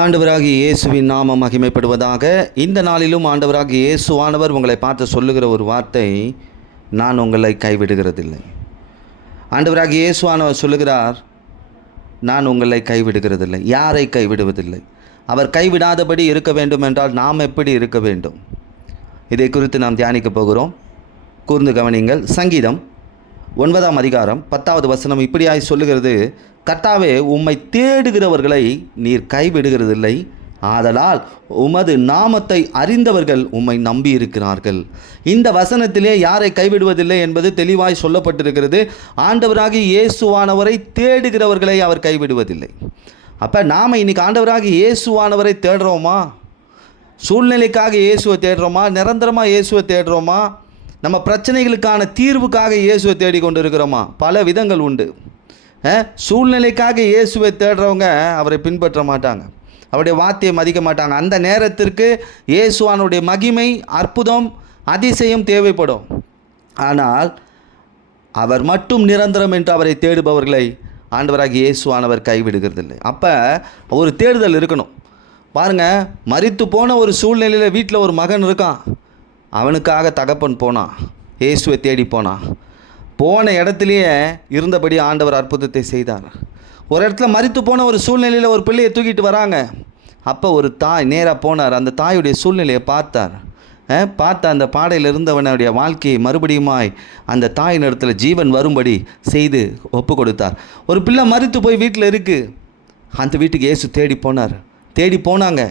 ஆண்டவராகி இயேசுவின் நாமம் மகிமைப்படுவதாக இந்த நாளிலும் ஆண்டவராகி இயேசுவானவர் உங்களை பார்த்து சொல்லுகிற ஒரு வார்த்தை நான் உங்களை கைவிடுகிறதில்லை. ஆண்டவராகி இயேசுவானவர் சொல்லுகிறார் நான் உங்களை கைவிடுகிறதில்லை. யாரை கைவிடுவதில்லை? அவர் கைவிடாதபடி இருக்க வேண்டும் என்றால் நாம் எப்படி இருக்க வேண்டும்? இதை குறித்து நாம் தியானிக்க போகிறோம். கூர்ந்து கவனிங்கள் சங்கீதம் ஒன்பதாம் அதிகாரம் பத்தாவது வசனம் இப்படியாய் சொல்லுகிறது. கர்த்தாவே உம்மை தேடுகிறவர்களை நீர் கைவிடுகிறதில்லை. ஆதலால் உமது நாமத்தை அறிந்தவர்கள் உம்மை நம்பி இருக்கிறார்கள் இந்த வசனத்திலே யாரை கைவிடுவதில்லை என்பது தெளிவாய் சொல்லப்பட்டிருக்கிறது. ஆண்டவராகி இயேசுவானவரை தேடுகிறவர்களை அவர் கைவிடுவதில்லை. அப்போ நாம் இன்னைக்கு ஆண்டவராகி இயேசுவானவரை தேடுறோமா? சூழ்நிலைக்காக இயேசுவை தேடுறோமா? நிரந்தரமாக இயேசுவை தேடுறோமா? நம்ம பிரச்சனைகளுக்கான தீர்வுக்காக இயேசுவை தேடிக்கொண்டு இருக்கிறோமா பல விதங்கள் உண்டு. சூழ்நிலைக்காக இயேசுவை தேடுறவங்க அவரை பின்பற்ற மாட்டாங்க. அவருடைய வார்த்தையை மதிக்க மாட்டாங்க. அந்த நேரத்திற்கு இயேசுவானுடைய மகிமை அற்புதம் அதிசயம் தேவைப்படும். ஆனால் அவர் மட்டும் நிரந்தரம் என்று அவரை தேடுபவர்களை ஆண்டவராக இயேசுவானவர் கைவிடுகிறதில்லை. அப்போ ஒரு தேடுதல் இருக்கணும். பாருங்க மறித்து போன ஒரு சூழ்நிலையில் வீட்டில் ஒரு மகன் இருக்கான். அவனுக்காக தகப்பன் போனான். இயேசுவை தேடி போனான். போன இடத்துலையே இருந்தபடி ஆண்டவர் அற்புதத்தை செய்தார். ஒரு இடத்துல மறித்து போன ஒரு சூழ்நிலையில் ஒரு பிள்ளையை தூக்கிட்டு வராங்க. அப்போ ஒரு தாய் நேராக போனார். அந்த தாயுடைய சூழ்நிலையை பார்த்தார். பார்த்த அந்த பாடையில் இருந்தவனுடைய வாழ்க்கையை மறுபடியுமாய் அந்த தாயின் இடத்துல ஜீவன் வரும்படி செய்து ஒப்பு கொடுத்தார். ஒரு பிள்ளை மறித்து போய் வீட்டில் இருக்குது அந்த வீட்டுக்கு இயேசு தேடி போனார். தேடி போனாங்க.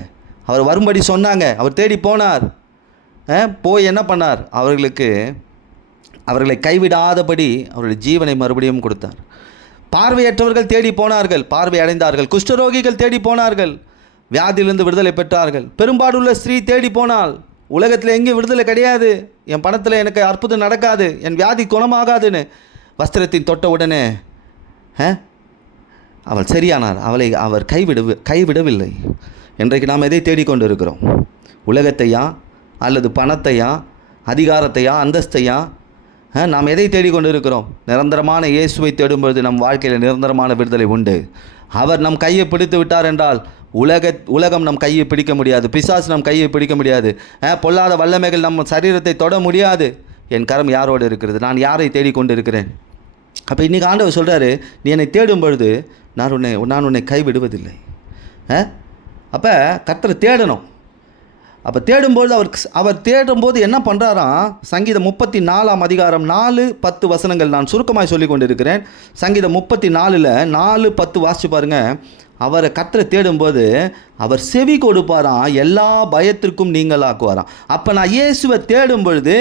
அவர் வரும்படி சொன்னாங்க. அவர் தேடி போனார். போய் என்ன பண்ணார்? அவர்களுக்கு அவர்களை கைவிடாதபடி அவருடைய ஜீவனை மறுபடியும் கொடுத்தார். பார்வையற்றவர்கள் தேடி போனார்கள் பார்வை அடைந்தார்கள். குஷ்டரோகிகள் தேடி போனார்கள் வியாதியிலிருந்து விடுதலை பெற்றார்கள். பெரும்பாடுள்ள ஸ்திரீ தேடி போனால் உலகத்தில் எங்கேயும் விடுதலை கிடையாது. என் பணத்தில் எனக்கு அற்புதம் நடக்காது என் வியாதி குணமாகாதுன்னு வஸ்திரத்தின் தொட்ட உடனே ஆ, அவள் சரியானார். அவளை அவர் கைவிடு கைவிடவில்லை. இன்றைக்கு நாம் எதை தேடிக்கொண்டு இருக்கிறோம் உலகத்தையா அல்லது பணத்தையா அதிகாரத்தையா அந்தஸ்தையா நாம் எதை தேடிக்கொண்டு இருக்கிறோம் நிரந்தரமான இயேசுவை தேடும்பொழுது நம் வாழ்க்கையில் நிரந்தரமான விடுதலை உண்டு. அவர் நம் கையை பிடித்து விட்டார் என்றால் உலக உலகம் நம் கையை பிடிக்க முடியாது. பிசாசு நம் கையை பிடிக்க முடியாது. ஆ, பொல்லாத வல்லமைகள் நம் சரீரத்தை தொட முடியாது. என் கரம் யாரோடு இருக்கிறது? நான் யாரை தேடிக்கொண்டு இருக்கிறேன் அப்போ இன்றைக்கி ஆண்டவர் சொல்கிறாரு நீ என்னை தேடும் பொழுது நான் உன்னை நான் உன்னை கைவிடுவதில்லை. அப்போ கத்தரை தேடணும். அப்போ தேடும்போது அவர் அவர் தேடும்போது என்ன பண்ணுறாராம் சங்கீதம் முப்பத்தி நாலாம் அதிகாரம் நாலு பத்து வசனங்கள் நான் சுருக்கமாய் சொல்லி கொண்டிருக்கிறேன் சங்கீதம் முப்பத்தி நாலில் நாலு பத்து வாசிச்சு பாருங்கள் அவரை கத்தரை தேடும்போது அவர் செவி கொடுப்பாராம். எல்லா பயத்திற்கும் நீங்களாக்குவாராம். அப்போ நான் இயேசுவை தேடும் பொழுது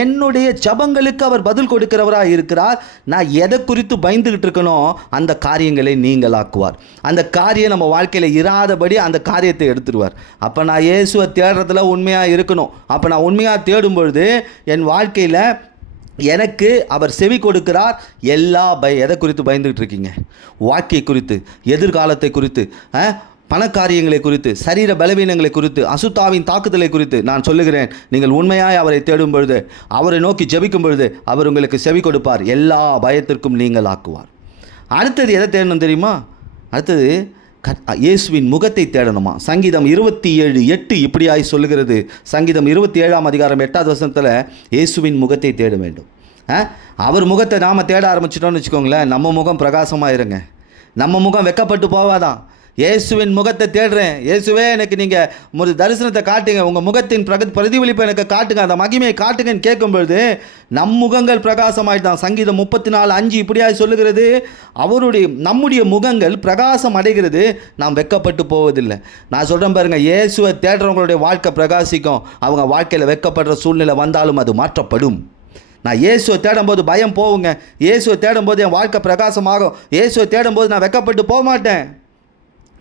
என்னுடைய ஜபங்களுக்கு அவர் பதில் கொடுக்கிறவராக இருக்கிறார். நான் எதை குறித்து பயந்துக்கிட்டு இருக்கனோ அந்த காரியங்களை நீங்களாக்குவார். அந்த காரியம் நம்ம வாழ்க்கையில் இராதபடி அந்த காரியத்தை எடுத்துருவார். அப்போ நான் இயேசுவை தேடுறதுல உண்மையாக இருக்கணும். அப்போ நான் உண்மையாக தேடும் பொழுது என் வாழ்க்கையில் எனக்கு அவர் செவி கொடுக்கிறார் எல்லா பய எதை குறித்து பயந்துகிட்டு இருக்கீங்க? வாழ்க்கை குறித்து எதிர்காலத்தை குறித்து பணக்காரியங்களை குறித்து சரீர பலவீனங்களை குறித்து அசுத்தாவின் தாக்குதலை குறித்து நான் சொல்லுகிறேன். நீங்கள் உண்மையாய் அவரை தேடும் பொழுது அவரை நோக்கி ஜெபிக்கும் பொழுது அவர் உங்களுக்கு செவி கொடுப்பார். எல்லா பயத்திற்கும் நீங்கள் ஆக்குவார். அடுத்தது எதை தேடணும் தெரியுமா? அடுத்தது இயேசுவின் முகத்தை தேடணுமா? சங்கீதம் இருபத்தி ஏழு எட்டு இப்படியாய் சொல்லுகிறது. சங்கீதம் இருபத்தி ஏழாம் அதிகாரம் எட்டாவது வசனத்தில் இயேசுவின் முகத்தை தேட வேண்டும். ஆ? அவர் முகத்தை நாம் தேட ஆரம்பிச்சிட்டோம்னு வச்சுக்கோங்களேன் நம்ம முகம் பிரகாசமாக இருங்க நம்ம முகம் வெக்கப்பட்டு போவாதான். இயேசுவின் முகத்தை தேடுறேன். இயேசுவே எனக்கு நீங்கள் ஒரு தரிசனத்தை காட்டுங்க. உங்கள் முகத்தின் பிரக பிரதிபலிப்பை எனக்கு காட்டுங்க. அந்த மகிமையை காட்டுங்கன்னு கேட்கும்பொழுது நம் முகங்கள் பிரகாசமாயிட்டான் சங்கீதம் முப்பத்தி நாலு அஞ்சு இப்படியாக சொல்லுகிறது. அவருடைய நம்முடைய முகங்கள் பிரகாசம் அடைகிறது. நாம் வெக்கப்பட்டு போவதில்லை. நான் சொல்கிறேன் பாருங்க இயேசுவை தேடுறவங்களுடைய வாழ்க்கை பிரகாசிக்கும். அவங்க வாழ்க்கையில் வெக்கப்படுற சூழ்நிலை வந்தாலும் அது மாற்றப்படும். நான் இயேசுவை தேடும்போது பயம் போவுங்க இயேசுவை தேடும்போது என் வாழ்க்கை பிரகாசமாகும். இயேசுவை தேடும்போது நான் வெக்கப்பட்டு போக மாட்டேன்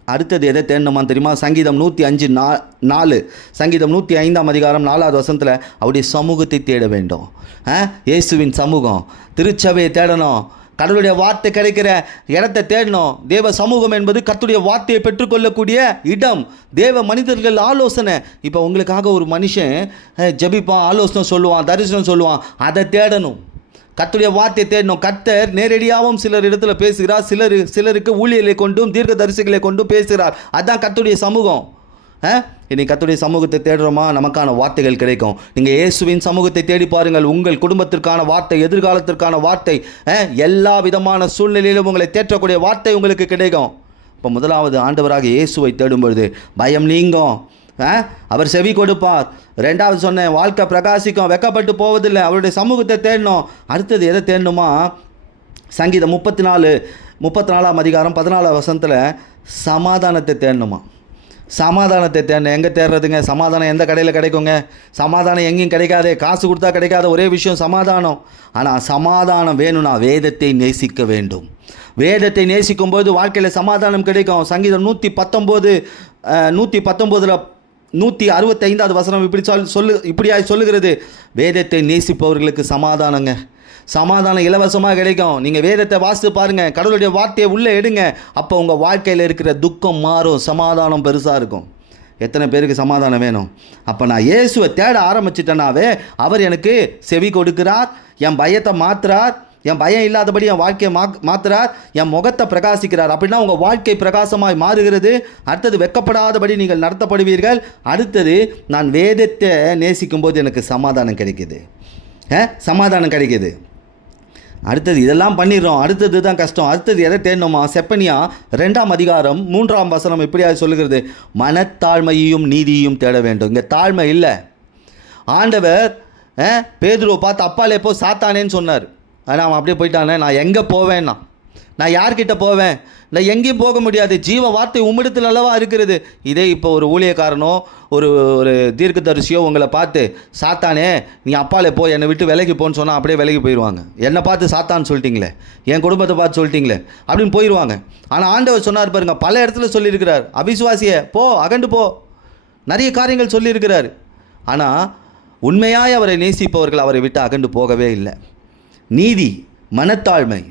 அடுத்தது எதை தேடணுமா தெரியுமா? சங்கீதம் நூற்றி அஞ்சு நா நாலு. சங்கீதம் நூற்றி ஐந்தாம் அதிகாரம் நாலாவது வசனத்தில் அவருடைய சமூகத்தை தேட வேண்டும். ஆ? இயேசுவின் சமூகம். திருச்சபையை தேடணும். கடவுளுடைய வார்த்தை கிடைக்கிற இடத்தை தேடணும். தேவ சமூகம் என்பது கத்துடைய வார்த்தையை பெற்றுக்கொள்ளக்கூடிய இடம். தேவ மனிதர்கள் ஆலோசனை. இப்போ உங்களுக்காக ஒரு மனுஷன் ஜபிப்பான் ஜெபிப்பான் ஆலோசனை சொல்லுவான் தரிசனம் சொல்லுவான். அதை தேடணும். கத்துடைய வார்த்தை தேடணும். கத்தர் நேரடியாகவும் சிலர் இடத்துல பேசுகிறார். சிலர் சிலருக்கு ஊழியர்களை கொண்டும் தீர்க்க தரிசிகளை கொண்டும் பேசுகிறார். அதுதான் கத்துடைய சமூகம். ஆ? இன்னைக்கு கத்துடைய சமூகத்தை தேடுறோமா? நமக்கான வார்த்தைகள் கிடைக்கும். நீங்கள் இயேசுவின் சமூகத்தை தேடி பாருங்கள். உங்கள் குடும்பத்திற்கான வார்த்தை எதிர்காலத்திற்கான வார்த்தை ஆ, எல்லா விதமான சூழ்நிலையிலும் உங்களை தேற்றக்கூடிய வார்த்தை உங்களுக்கு கிடைக்கும். இப்போ முதலாவது ஆண்டவராக இயேசுவை தேடும் பொழுது பயம் நீங்கும். அவர் செவி கொடுப்பார். ரெண்டாவது சொன்னேன் வாழ்க்கை பிரகாசிக்கும் வெக்கப்பட்டு போவதில்லை. அவருடைய சமூகத்தை தேடணும். அடுத்தது எதை தேடணுமா? சங்கீதம் முப்பத்தி நாலு முப்பத்தி நாலாம் அதிகாரம் பதினாலாம் வசனத்தில் சமாதானத்தை தேடணுமா? சமாதானத்தை தேடணும். எங்கே தேடுறதுங்க? சமாதானம் எந்த கடையில் கிடைக்குங்க? சமாதானம் எங்கேயும் கிடைக்காதே. காசு கொடுத்தா கிடைக்காத ஒரே விஷயம் சமாதானம். ஆனால் சமாதானம் வேணும்னா வேதத்தை நேசிக்க வேண்டும். வேதத்தை நேசிக்கும் போது வாழ்க்கையில் சமாதானம் கிடைக்கும். சங்கீதம் நூற்றி பத்தொம்போது நூற்றி பத்தொம்போதில் நூற்றி அறுபத்தைந்தாவது வசனம் இப்படி சொல் சொல்லு இப்படியாய் சொல்லுகிறது. வேதத்தை நேசிப்பவர்களுக்கு சமாதானங்க. சமாதானம் இலவசமாக கிடைக்கும். நீங்கள் வேதத்தை வாசித்து பாருங்கள் கடவுளுடைய வார்த்தையை உள்ளே எடுங்க. அப்போ உங்கள் வாழ்க்கையில் இருக்கிற துக்கம் மாறும். சமாதானம் பெருசாக இருக்கும். எத்தனை பேருக்கு சமாதானம் வேணும்? அப்போ நான் இயேசுவை தேட ஆரம்பிச்சிட்டேனாவே அவர் எனக்கு செவி கொடுக்கிறார் என் பயத்தை மாற்றுறார் என் பயம் இல்லாதபடி என் வாழ்க்கையை மா மாத்துறார் என் முகத்தை பிரகாசிக்கிறார். அப்படின்னா உங்கள் வாழ்க்கை பிரகாசமாய் மாறுகிறது. அடுத்தது வெக்கப்படாதபடி நீங்கள் நடத்தப்படுவீர்கள். அடுத்தது நான் வேதத்தை நேசிக்கும் போது எனக்கு சமாதானம் கிடைக்குது. ஆ? சமாதானம் கிடைக்கிது. அடுத்தது இதெல்லாம் பண்ணிடுறோம். அடுத்தது தான் கஷ்டம். அடுத்தது எதை தேடணுமா? செப்பனியா ரெண்டாம் அதிகாரம் மூன்றாம் வசனம் இப்படியாவது சொல்லுகிறது. மனத்தாழ்மையையும் நீதியையும் தேட வேண்டும். இங்கே தாழ்மை இல்லை. ஆண்டவர் பேதுருவை பார்த்து அப்பாலே போ சாத்தானேன்னு சொன்னார். ஆனால் அவன் அப்படியே போயிட்டானே நான் எங்கே போவேன்னா? நான் யார்கிட்ட போவேன்? நான் எங்கேயும் போக முடியாது. ஜீவ வார்த்தை உம்மிடத்தில் அல்லவா இருக்கிறது? இதே இப்போ ஒரு ஊழியக்காரனோ ஒரு ஒரு தீர்க்கதரிசியோ உங்களை பார்த்து சாத்தானே நீ அப்பாலே போ என்னை விட்டு விலகி போன்னு சொன்னால் அப்படியே விலைக்கு போயிடுவாங்க என்னை பார்த்து சாத்தான்னு சொல்லிட்டீங்களே என் குடும்பத்தை பார்த்து சொல்லிட்டீங்களே அப்படின்னு போயிடுவாங்க ஆனால் ஆண்டவர் சொன்னார் பாருங்க பல இடத்துல சொல்லியிருக்கிறார். அவிசுவாசியே போ அகண்டு போ. நிறைய காரியங்கள் சொல்லியிருக்கிறார். ஆனால் உண்மையாய் அவரை நேசிப்பவர்கள் அவரை விட்டு அகண்டு போகவே இல்லை. நீதி மனத்தாழ்மை.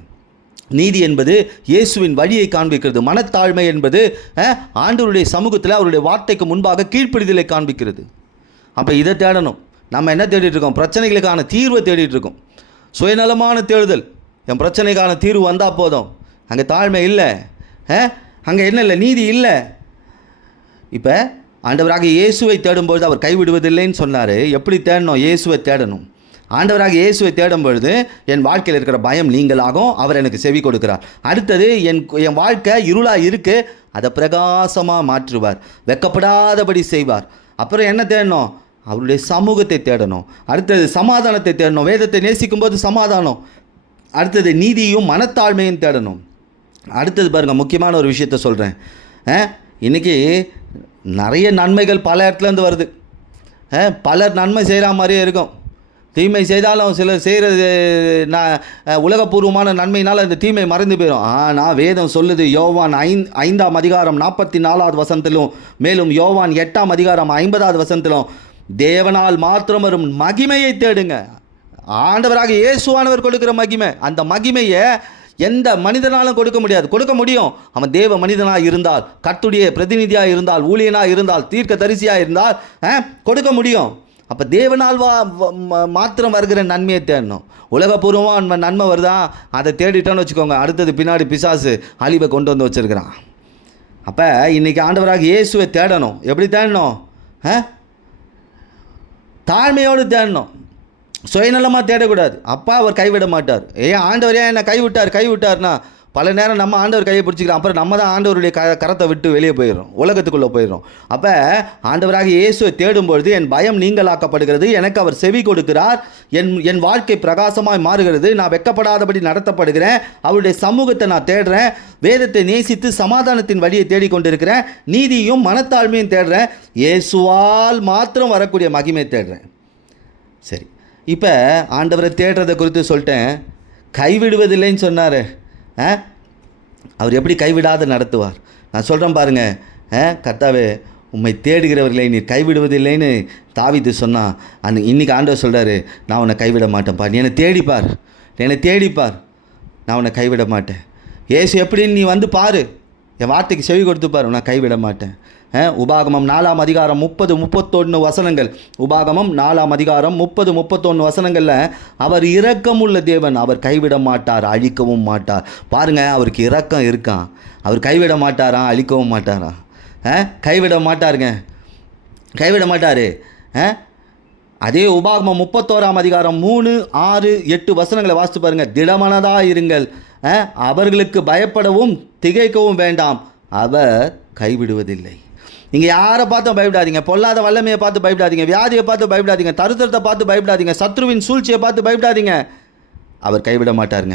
நீதி என்பது இயேசுவின் வழியை காண்பிக்கிறது. மனத்தாழ்மை என்பது ஆண்டவருடைய சமூகத்தில் அவருடைய வார்த்தைக்கு முன்பாக கீழ்ப்பிடிதலை காண்பிக்கிறது. அப்போ இதை தேடணும். நம்ம என்ன தேடிட்டு இருக்கோம்? பிரச்சனைகளுக்கான தீர்வை தேடிட்டு இருக்கோம். சுயநலமான தேடுதல். என் பிரச்சனைக்கான தீர்வு வந்தால் போதும். அங்கே தாழ்மை இல்லை. அங்கே என்ன இல்லை? நீதி இல்லை. இப்போ ஆண்டவராக இயேசுவை தேடும்பொழுது அவர் கைவிடுவதில்லைன்னு சொன்னார். எப்படி தேடணும்? இயேசுவை தேடணும். ஆண்டவராக இயேசுவை தேடும் பொழுது என் வாழ்க்கையில் இருக்கிற பயம் நீங்களாகும் அவர் எனக்கு செவி கொடுக்கிறார். அடுத்தது என் என் வாழ்க்கை இருளாக இருக்கு அதை பிரகாசமாக மாற்றுவார். வெக்கப்படாதபடி செய்வார். அப்புறம் என்ன தேடணும்? அவருடைய சமூகத்தை தேடணும். அடுத்தது சமாதானத்தை தேடணும். வேதத்தை நேசிக்கும் போது சமாதானம். அடுத்தது நீதியும் மனத்தாழ்மையும் தேடணும். அடுத்தது பாருங்கள் முக்கியமான ஒரு விஷயத்த சொல்கிறேன் இன்றைக்கி நிறைய நன்மைகள் பல இடத்துலேருந்து வருது. பலர் நன்மை செய்கிற மாதிரியே இருக்கும். தீமை செய்தாலும் சிலர் செய்கிறது நான் உலகபூர்வமான நன்மையினால் அந்த தீமை மறைந்து போயிடும் ஆனால் வேதம் சொல்லுது யோவான் ஐந் ஐந்தாம் அதிகாரம் நாற்பத்தி நாலாவது வசனத்திலும் மேலும் யோவான் எட்டாம் அதிகாரம் ஐம்பதாவது வசனத்திலும் தேவனால் மாத்திரம் வரும் மகிமையை தேடுங்க. ஆண்டவராக இயேசுவானவர் கொடுக்கிற மகிமை. அந்த மகிமையை எந்த மனிதனாலும் கொடுக்க முடியாது. கொடுக்க முடியும். அவன் தேவ மனிதனாக இருந்தால் கத்துடைய பிரதிநிதியாக இருந்தால் ஊழியனாக இருந்தால் தீர்க்க தரிசியாக இருந்தால் கொடுக்க முடியும். அப்போ தேவனால் வா மாத்திரம் வருகிற நன்மையை தேடணும். உலகபூர்வமாக நம்ம நன்மை வருதா? அதை தேடிட்டோன்னு வச்சுக்கோங்க. அடுத்தது பின்னாடி பிசாசு அழிவை கொண்டு வந்து வச்சுருக்கிறான். அப்போ இன்னைக்கு ஆண்டவராக இயேசுவை தேடணும். எப்படி தேடணும்? ஆ? தாழ்மையோடு தேடணும். சுயநலமாக தேடக்கூடாது. அப்பா அவர் கைவிட மாட்டார். ஏன்? ஆண்டவர் ஏன் என்னை கைவிட்டார்? கைவிட்டார்னா பல நேரம் நம்ம ஆண்டவர் கையை பிடிச்சிக்கிறோம். அப்புறம் நம்ம தான் ஆண்டவருடைய க கரத்தை விட்டு வெளியே போயிடும் உலகத்துக்குள்ளே போயிடுறோம். அப்போ ஆண்டவராக இயேசுவை தேடும் பொழுது என் பயம் நீங்களாக்கப்படுகிறது. எனக்கு அவர் செவி கொடுக்கிறார். என் என் வாழ்க்கை பிரகாசமாய் மாறுகிறது. நான் வெக்கப்படாதபடி நடத்தப்படுகிறேன். அவருடைய சமூகத்தை நான் தேடுறேன். வேதத்தை நேசித்து சமாதானத்தின் வழியை தேடிக்கொண்டிருக்கிறேன். நீதியும் மனத்தாழ்மையும் தேடுறேன். இயேசுவால் மாத்திரம் வரக்கூடிய மகிமை தேடுறேன். சரி. இப்போ ஆண்டவரை தேடுறதை குறித்து சொல்லிட்டேன். கைவிடுவதில்லைன்னு சொன்னார். அவர் எப்படி கைவிடாத நடத்துவார்? நான் சொல்கிறேன் பாருங்கள் ஆ கர்த்தாவே உண்மை தேடுகிறவர்களை நீ கைவிடுவதில்லைன்னு தாவித்து சொன்னா அன்னை இன்றைக்கி ஆண்டவர் சொல்கிறாரு நான் உன்னை கைவிட மாட்டேன்ப்பா. நீ என்னை தேடிப்பார். என்னை தேடிப்பார். நான் உன்னை கைவிட மாட்டேன். ஏசு எப்படின்னு நீ வந்து பாரு. என் வார்த்தைக்கு செவி கொடுத்து பாரு நான் கைவிட மாட்டேன். உபாகமம் நாலாம் அதிகாரம் முப்பது முப்பத்தொன்று வசனங்கள். உபாகமம் நாலாம் அதிகாரம் முப்பது முப்பத்தொன்று வசனங்களில் அவர் இரக்கமுள்ள தேவன் அவர் கைவிட மாட்டார் அழிக்கவும் மாட்டார். பாருங்க அவருக்கு இரக்கம் இருக்கான் அவர் கைவிட மாட்டாரா? அழிக்கவும் மாட்டாரா? கைவிட மாட்டாருங்க. கைவிட மாட்டார். அதே உபாகமம் முப்பத்தோராம் அதிகாரம் மூணு ஆறு எட்டு வசனங்களை வாசித்து பாருங்க. திடமனதாக இருங்கள். அவர்களுக்கு பயப்படவும் திகைக்கவும் வேண்டாம். அவர் கைவிடுவதில்லை. நீங்கள் யாரை பார்த்தும் பயப்படாதீங்க. பொல்லாத வல்லமையை பார்த்து பயப்படாதீங்க. வியாதியை பார்த்து பயப்படாதீங்க. தருத்திரத்தை பார்த்து பயப்படாதீங்க. சத்ருவின் சூழ்ச்சியை பார்த்து பயப்படாதீங்க. அவர் கைவிட மாட்டாருங்க.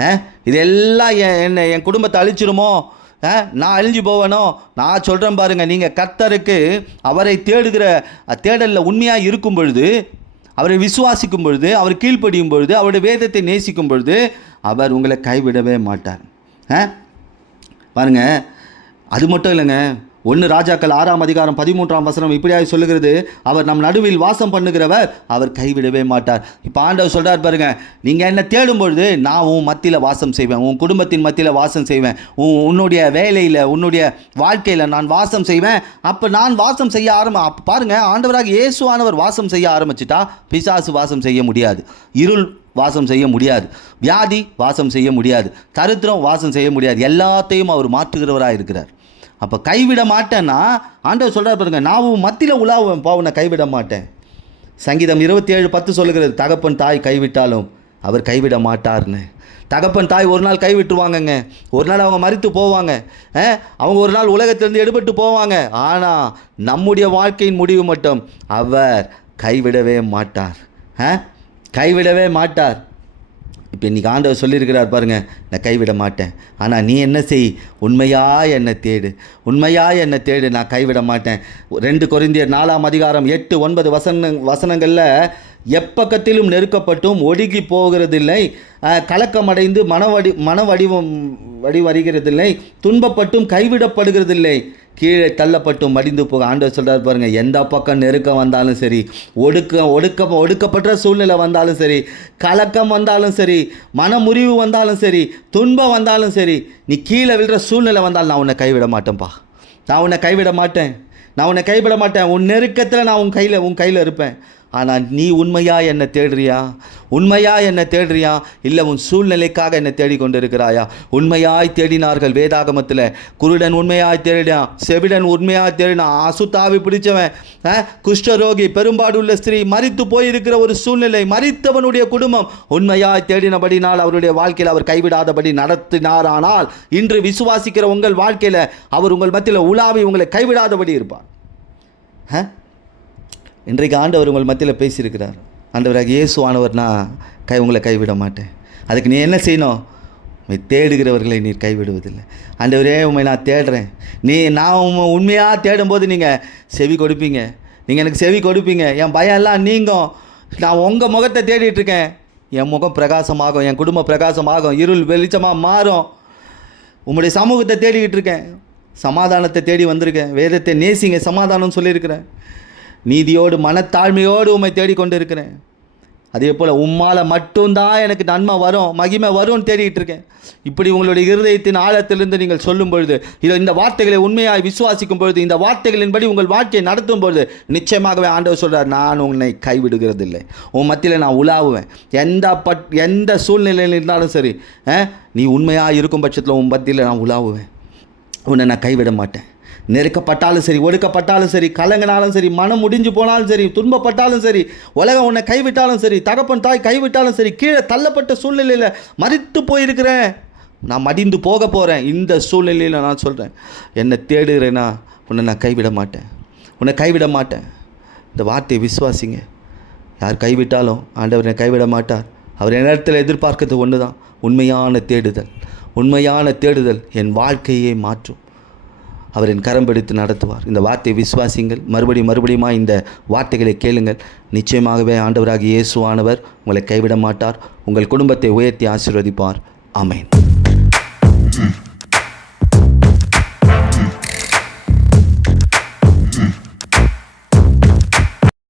ஆ? இதெல்லாம் என் என்ன என் குடும்பத்தை அழிச்சிருமோ? ஆ? நான் அழிஞ்சு போவேனோ? நான் சொல்கிறேன் பாருங்கள் நீங்கள் கர்த்தருக்கு அவரை தேடுகிற தேடலில் உண்மையாக இருக்கும் பொழுது அவரை விசுவாசிக்கும் பொழுது அவர் கீழ்ப்படியும் பொழுது அவருடைய வேதத்தை நேசிக்கும் பொழுது அவர் உங்களை கைவிடவே மாட்டார். ஆ? பாருங்க. அது மட்டும் இல்லைங்க. ஒன்று ராஜாக்கள் ஆறாம் அதிகாரம் பதிமூன்றாம் வசனம் இப்படியாக சொல்லுகிறது. அவர் நம் நடுவில் வாசம் பண்ணுகிறவர் அவர் கைவிடவே மாட்டார். இப்போ ஆண்டவர் சொல்கிறார் பாருங்க நீங்கள் என்ன தேடும் பொழுது நான் உன் மத்தியில் வாசம் செய்வேன் உன் குடும்பத்தின் மத்தியில் வாசம் செய்வேன் உன் உன்னுடைய வேலையில் உன்னுடைய வாழ்க்கையில் நான் வாசம் செய்வேன். அப்போ நான் வாசம் செய்ய ஆரம்ப அப்போ பாருங்க ஆண்டவராக இயேசுவானவர் வாசம் செய்ய ஆரம்பிச்சிட்டா பிசாசு வாசம் செய்ய முடியாது. இருள் வாசம் செய்ய முடியாது. வியாதி வாசம் செய்ய முடியாது. தரித்திரம் வாசம் செய்ய முடியாது. எல்லாத்தையும் அவர் மாற்றுகிறவராக இருக்கிறார் அப்போ கைவிட மாட்டேன்னா ஆண்டவர் சொல்கிறார் பாருங்க நான் உன் மத்தியில் உலாவேன் பாவனை கைவிட மாட்டேன். சங்கீதம் இருபத்தி ஏழு பத்து சொல்லுகிறது தகப்பன் தாய் கைவிட்டாலும் அவர் கைவிட மாட்டார்னு. தகப்பன் தாய் ஒரு நாள் கைவிட்டுருவாங்கங்க. ஒரு நாள் அவங்க மறித்து போவாங்க. அவங்க ஒரு நாள் உலகத்திலிருந்து எடுபட்டு போவாங்க. ஆனால் நம்முடைய வாழ்க்கையின் முடிவு மட்டும் அவர் கைவிடவே மாட்டார். கைவிடவே மாட்டார். இப்போ இன்றைக்கி ஆண்டவர் சொல்லியிருக்கிறார் பாருங்கள் நான் கைவிட மாட்டேன் ஆனால் நீ என்ன செய்? உண்மையாக என்னை தேடு. உண்மையாக என்னை தேடு நான் கைவிட மாட்டேன் ரெண்டு குறைந்தியர் நாலாம் அதிகாரம் எட்டு ஒன்பது வசன வசனங்களில் எப்பக்கத்திலும் நெருக்கப்பட்டும் ஒடுங்கி போகிறதில்லை. கலக்கமடைந்து மனவடி மன வடிவம் வடிவறிகிறதில்லை. துன்பப்பட்டும் கைவிடப்படுகிறதில்லை. கீழே தள்ளப்பட்டு மடிந்து போக ஆண்டவர் சொல்கிறார் பாருங்கள் எந்த பக்கம் நெருக்கம் வந்தாலும் சரி ஒடுக்க ஒடுக்க ஒடுக்கப்பட்ட சூழ்நிலை வந்தாலும் சரி கலக்கம் வந்தாலும் சரி மனமுறிவு வந்தாலும் சரி துன்பம் வந்தாலும் சரி நீ கீழே விழுற சூழ்நிலை வந்தாலும் நான் உன்னை கைவிட மாட்டேன்ப்பா நான் உன்னை கைவிட மாட்டேன். நான் உன்னை கைவிட மாட்டேன். உன் நெருக்கத்தில் நான் உன் கையில் உன் கையில் இருப்பேன். ஆனால் நீ உண்மையா என்னை தேடுறியா? உண்மையா என்னை தேடுறியா? இல்லை உன் சூழ்நிலைக்காக என்னை தேடிக்கொண்டு இருக்கிறாயா உண்மையாய் தேடினார்கள் வேதாகமத்தில். குருடன் உண்மையாய் தேடினான் செவிடன் உண்மையாய் தேடினான் அசுத்தாவி பிடிச்சவன் ஆ, குஷ்டரோகி பெரும்பாடுள்ள ஸ்திரீ மறித்து போயிருக்கிற ஒரு சூழ்நிலை மறித்தவனுடைய குடும்பம் உண்மையாய் தேடினபடினால் அவருடைய வாழ்க்கையில் அவர் கைவிடாதபடி நடத்தினாரானால் இன்று விசுவாசிக்கிற உங்கள் வாழ்க்கையில் அவர் உங்கள் மத்தியில் உலாவி உங்களை கைவிடாதபடி இருப்பார். ஆ? இன்றைக்கு ஆண்டவர் உங்கள் மத்தியில் பேசியிருக்கிறார். ஆண்டவராக இயேசுவானவர் நான் கை உங்களை கைவிட மாட்டேன். அதுக்கு நீ என்ன செய்யணும்? உண்மை தேடுகிறவர்களை நீர் கைவிடுவதில்லை. ஆண்டவரே உண்மை நான் தேடுறேன். நீ நான் உண்மை உண்மையாக தேடும்போது நீங்கள் செவி கொடுப்பீங்க. நீங்கள் எனக்கு செவி கொடுப்பீங்க. என் பயம் எல்லாம் நீங்கும். நான் உங்கள் முகத்தை தேடிட்டுருக்கேன். என் முகம் பிரகாசமாகும். என் குடும்பம் பிரகாசமாகும். இருள் வெளிச்சமாக மாறும். உங்களுடைய சமூகத்தை தேடிக்கிட்டு இருக்கேன் சமாதானத்தை தேடி வந்திருக்கேன். வேதத்தை நேசிங்க. சமாதானம் சொல்லியிருக்கிறேன். நீதியோடு மனத்தாழ்மையோடு உம்மை தேடிக்கொண்டு இருக்கிறேன் அதே போல் உம்மால் மட்டும்தான் எனக்கு நன்மை வரும் மகிமை வரும்னு தேடிட்டு இருக்கேன் இப்படி உங்களுடைய இருதயத்தின் ஆழத்திலிருந்து நீங்கள் சொல்லும் பொழுது இதோ இந்த வார்த்தைகளை உண்மையாக விசுவாசிக்கும் பொழுது இந்த வார்த்தைகளின்படி உங்கள் வாழ்க்கையை நடத்தும் பொழுது நிச்சயமாகவே ஆண்டவர் சொல்கிறார் நான் உன்னை கைவிடுகிறதில்லை. உன் மத்தியில் நான் உலாவுவேன். எந்த பட் எந்த சூழ்நிலையில் இருந்தாலும் சரி நீ உண்மையாக இருக்கும் பட்சத்தில் உன் மத்தியில் நான் உலாவுவேன். உன்னை நான் கைவிட மாட்டேன். நெருக்கப்பட்டாலும் சரி ஒடுக்கப்பட்டாலும் சரி கலங்கினாலும் சரி மனம் முடிஞ்சு போனாலும் சரி துன்பப்பட்டாலும் சரி உலகம் உன்னை கைவிட்டாலும் சரி தகப்பன் தாய் கைவிட்டாலும் சரி கீழே தள்ளப்பட்ட சூழ்நிலையில் மறித்து போயிருக்கிறேன். நான் மடிந்து போக போகிறேன் இந்த சூழ்நிலையில் நான் சொல்கிறேன் என்னை தேடுகிறேன்னா உன்னை நான் கைவிட மாட்டேன். உன்னை கைவிட மாட்டேன். இந்த வார்த்தையை விசுவாசிங்க. யார் கைவிட்டாலும் ஆண்டவர் என்னை கைவிட மாட்டார். அவர் இடத்துல எதிர்பார்க்கறது ஒன்று தான் உண்மையான தேடுதல். உண்மையான தேடுதல் என் வாழ்க்கையை மாற்றும். அவர் என் கரம் பிடித்து நடத்துவார். இந்த வார்த்தையை விசுவாசிங்கள் மறுபடியும் மறுபடியுமா இந்த வார்த்தைகளை கேளுங்கள். நிச்சயமாகவே ஆண்டவராக இயேசுவானவர் உங்களை கைவிட மாட்டார் உங்கள் குடும்பத்தை உயர்த்தி ஆசீர்வதிப்பார். அமைன்